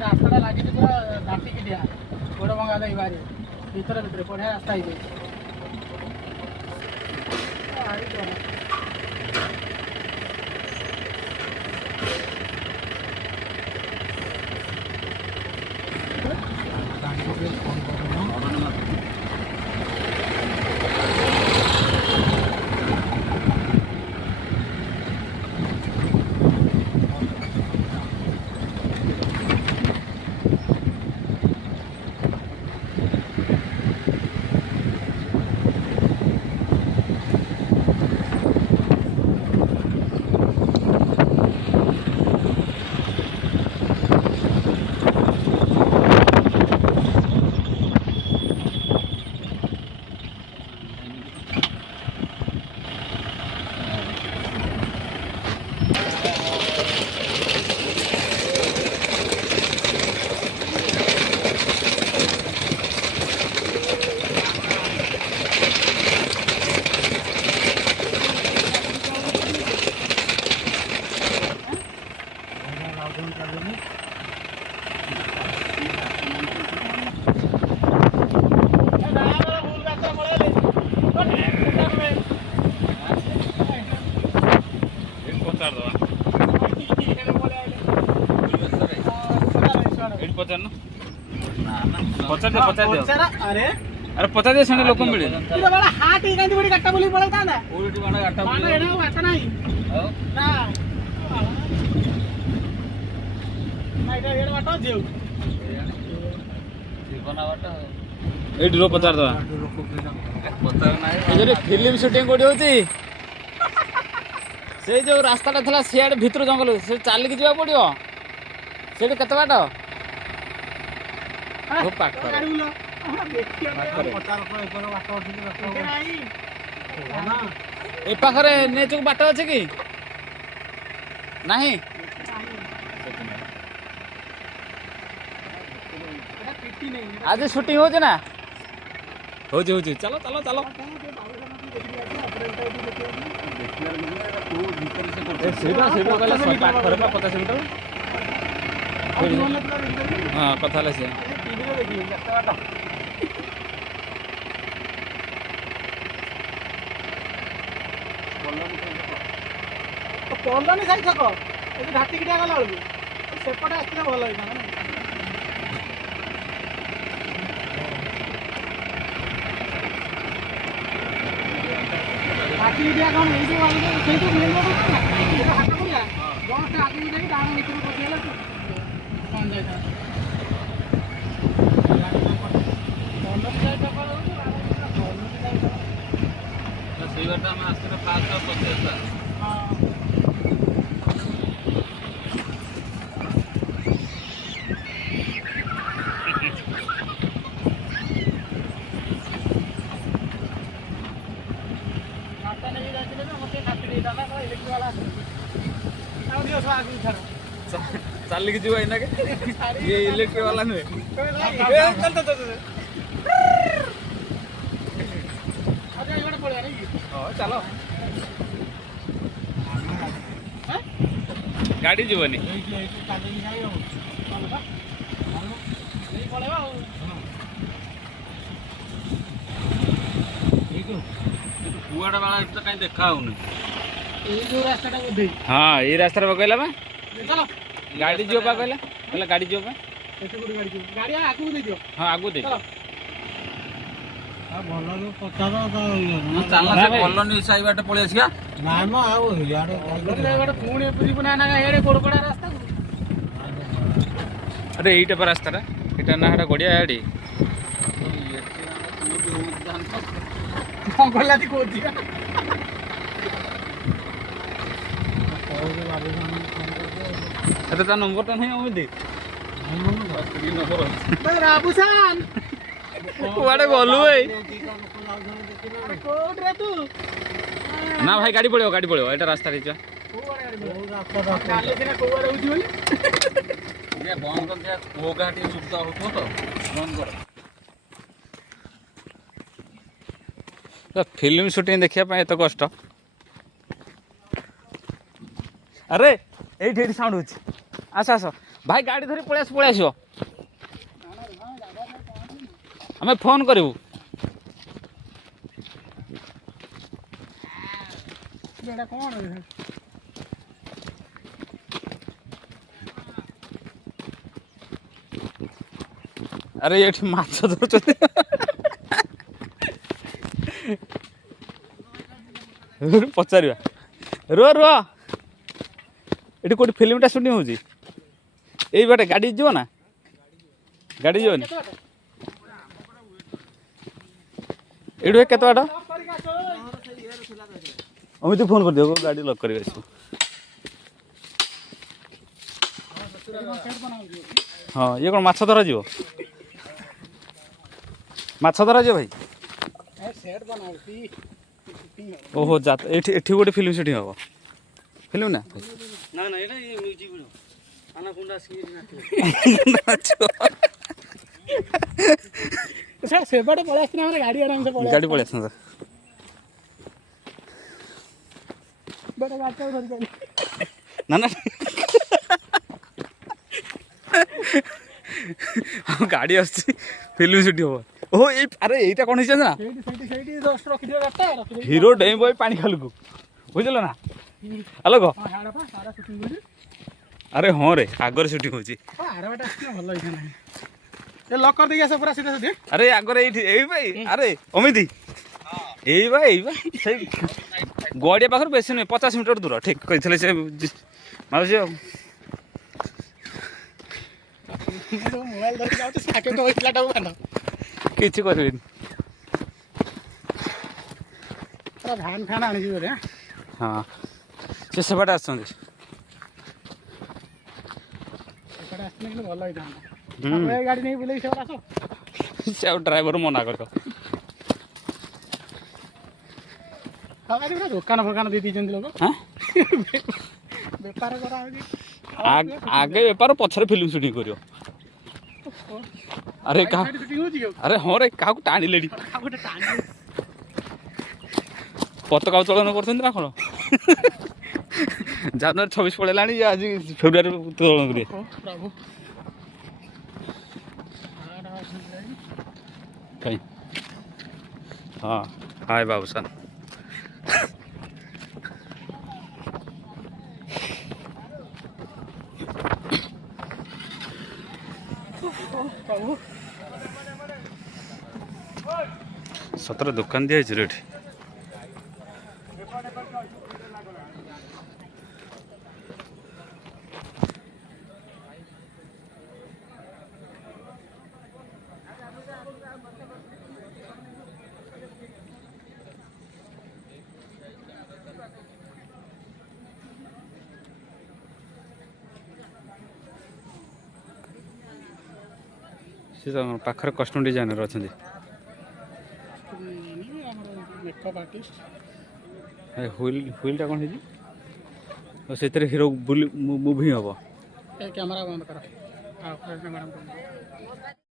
रास्ता लगी पूरा घाटी की दिया गोड़ भंगा दे बारी भीतर भीतर बढ़िया रास्ता है अरे अरे पचास दे लोक मिले हाट गाटा बोली पड़ता नहीं रो पचार दवा फिल्म शूटिंग कोठी होची से जो रास्ता था सियाड़े भितर जंगल से चलिक जा पड़ो से केते बाट ए पाखरे नेचुक बाट अच्छे कि नहीं आज शूटिंग हो ना हो चलो चलो चलो पचास मीटर हाँ कथा से पड़लानी साई छक घाटी किटा गला बेलू सेपटे आसते भल होता घाटी किटा कौन से मेन रोड हाट पड़ा जस्ट आगे जाए डाण भर पशिगला कौन जाता चल के जीवा इना के ये इलेक्ट्रिक वाला नुहे चलो गाड़ी जीवनी कुआड़ा वाला कहीं देखा हाँ ये रास्ता पकड़ा बा गाड़ी जो कहला कहला गाड़ी जो गाड़ी आगू दे दियो हाँ आगू दे चलो चलना से कॉलोनी साई बाटे पळे आसिया ना म आउ याडे बाटे पुणी पुरी ना एडे कोड़कोड़ा रास्ता अरे एटा पर रास्ता रा एटा ना हडा गडिया याडी मंगलाती कोती अरे ता नंबर ता नहीं ओमे दे नंबर राबुसान कुआडे गलु ए कोड रे तू ना भाई गाड़ी पड़े एटा रास्ता रे जा କାଲି ସିନା କୋଉଆଡେ ହଉଛି ବୋଲି ये बंद कर दिया को गाटी सुविधा हो तो बंद कर फिल्म शूटिंग देखिया पे एत कष्ट अरे एठी एठी साउंड होची आस आस भाई गाड़ी धरी पळे आसो हमें फोन करू ଏଇଟା କଣ अरे ये माछ धरुଛନ୍ତି पचारिया रुह रुह ये कोटी फिल्मटा सुटिंग होची एई बाटे गाड़ी जीव ना गाड़ी जीवनी एडु केते बाट अमित फोन कर दियो गाड़ी लॉक करी आसो हाँ ये कौन माछ धरा जीव माछ धरा जीव भाई ओहो जात एठी एठी गोटे फिल्म शूटिंग हो फिल्म ना ना ना एटा ये म्यूजिक वीडियो अनाकोंडा सीरी सर सेबाटे पळे आस्ती हमर गाड़ी आराम से पळे गाड़ी पळे आसन बड़ा गाड़ी धरि गली ना ना गाड़ी आसी फिल्म शूटिंग हो ओहो ए अरे एटा कोन हिस ना सेठी जस्ट रखि दियो गाटा रखि दियो हीरो डेम बॉय पानी खालू को बुझलो ना हेलो गो हां हाड़ा पा सारा शूटिंग होली अरे हाँ रे आगर शूटिंग होची आरे बाटा आस्ती भलो हिस ना ये लॉक कर दिया सब पूरा सीधा सीधे अरे आगर एई भाई अरे अमिति एई भाई से गड़िया पाखर बेसी नहीं 50 मीटर दूर ठीक कहले से माउसी मोबाइल धरि जाउ तो साके तो होइलाटा बानो किछि करबिन पूरा धान खाना आनि दियो रे हाँ से सेबाटा आछन एटा आस्ती कि भलो हिस ना ए गाड़ी नहीं बुलाई से आसो से ड्राइवर मना कर हमारी पूरा दुकान फकान दे दीजन लोग हां व्यापार करा होगी आगे बेपार पछरे फिल्म शूटिंग करियो अरे का शूटिंग होजी अरे हाँ रे का टाणी लेडी गोटे टाणी पताका उत्तोलन करछन ना कोन जनवरी 26 पळेलाणी आज फेब्रुआरी उत्तोलन करिए प्रभु कहीं हाँ हाय बाबूसान प्रभु सतर दुकान दिया रेट पाखर कस्टम डिजाइनर अच्छा मेकअप आर्टिस्ट हुईलटा कौन है हीरो मूवी हम कैमरा बंद करो।